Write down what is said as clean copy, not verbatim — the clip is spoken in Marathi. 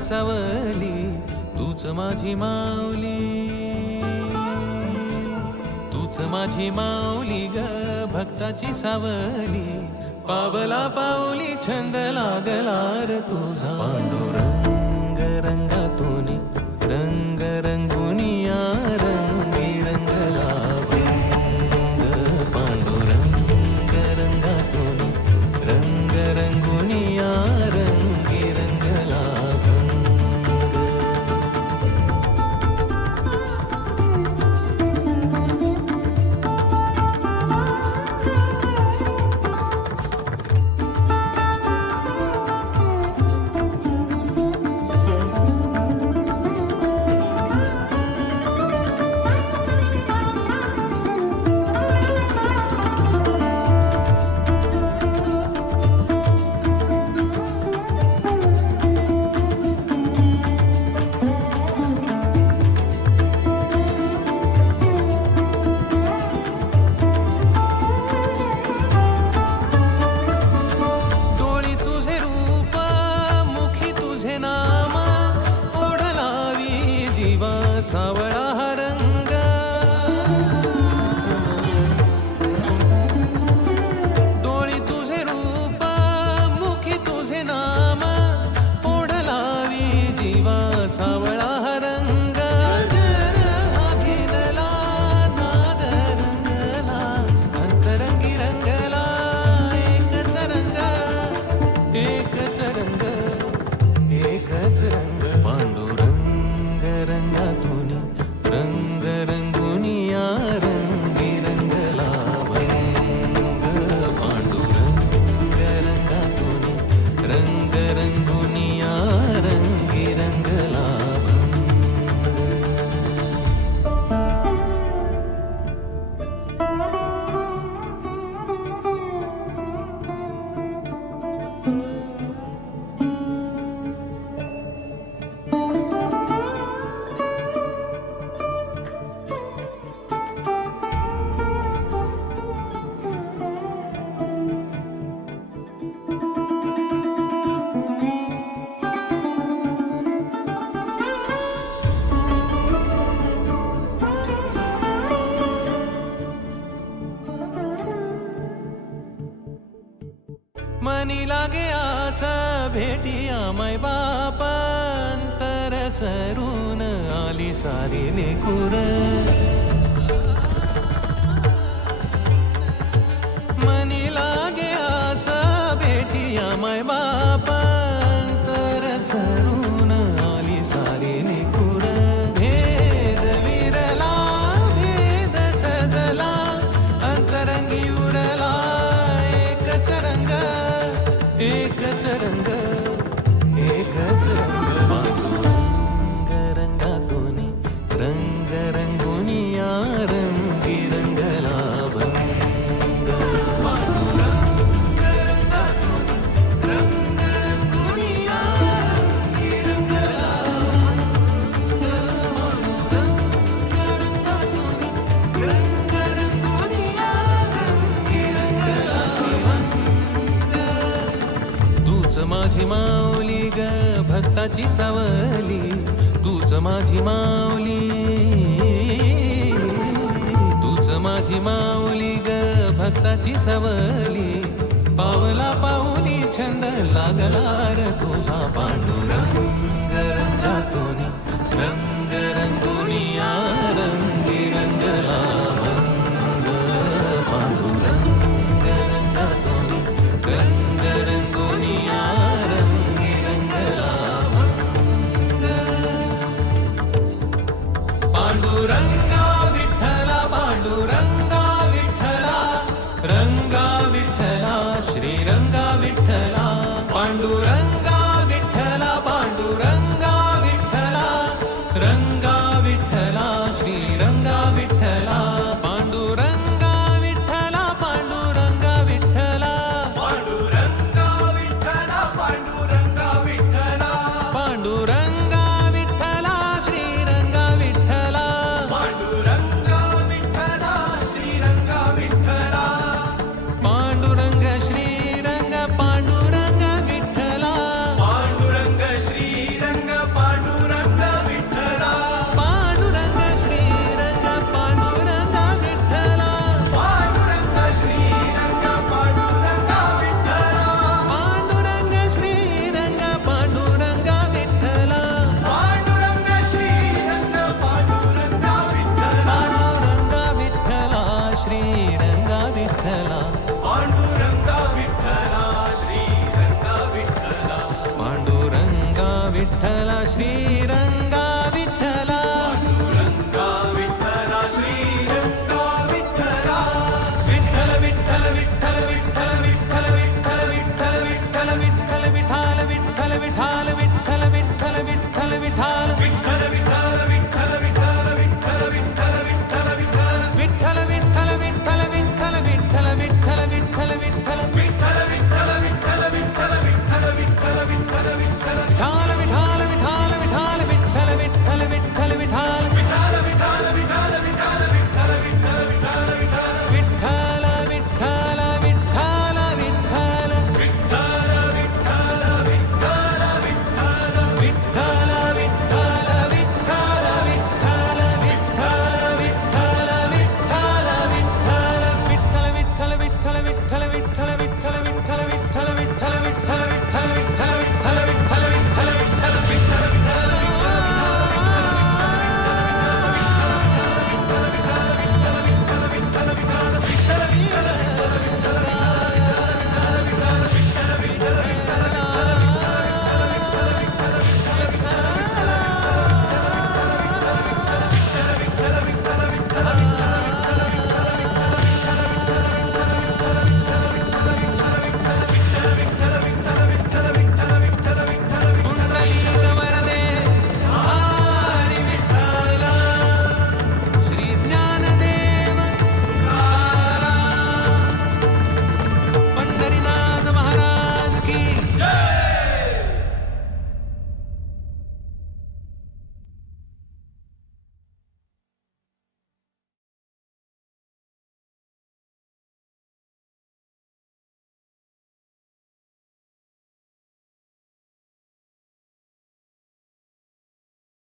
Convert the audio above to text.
भक्ताची सावली, तूच माझी माऊली, तूच माझी माऊली ग भक्ताची सावली. पावला पाऊली छंद लागला रे तुझा, पांडुरंग रंगातून रंग रंगुनिया रंगी रंगला भंग. पांडुरंग रंगातून रंग रंगुनिया रंगी रंगला भंग. सावळा हा रंग, डोळी तुझे रूप मुखी तुझे नाम, ओढ लावी जीवा सावळा हा रंग. अभिनला नाद रंगला, अंतरंगी रंगला, एकच रंग एकच रंग एकच रंग. पांडुरंग रंगातून रंग रंगुनिया रंगी रंगला भंग. पांडुरंग रंगातून रंग रंगुनिया रंगी रंगला भंग. मनी लागे आस भेटिया मै बाप, अंतर सरून आली सारी लेकुर. मनी लागे आस भेटिया मै बाप, अंतर सरून आली सारी लेकुर. भेद विरला भेद सजला, अंतरंगी उरला, एकच रंग एकच रंग एकच रंग. पांडुरंग रंगातून रंग रंगुनिया रंगी रंगला भंग. पांडुरंग रंगातून रंग रंगुनिया रंगी रंगला भंग. पांडुरंग रंगातून रंग रंगुनिया रंगी रंगला भंग. तूच माझी माऊली ग भक्ताची सावली, तूच माझी माऊली, तूच माझी माऊली ग भक्ताची सावली. पावला पाऊली छंद लागला रे तुझा, पांडुरंग रंगातून रंग रंगुनिया रंगी रंगला भंग. पांडुरंग रंगातून रंग रंगुनिया रंगी रंगला भंग. पांडुरंगा विठ्ठला पांडुरंगा विठ्ठला, रंगा विठ्ठला श्रीरंगा विठ्ठला. पांडुरंगा विठ्ठला पांडुरंगा विठ्ठला, रंगा विठ्ठला श्रीरंगा विठ्ठला. पांडुरंगा विठ्ठला पांडुरंगा विठ्ठला, पांडुरंगा विठ्ठला पांडुरंगा विठ्ठला. पांडुरंगा विठ्ठला श्रीरंगा विठ्ठला. पांडुरंगा विठ्ठला श्रीरंगा विठ्ठला. पांडुरंग श्रीरंग पांडुरंग विठ्ठला. पांडुरंग श्रीरंग विठ्ठला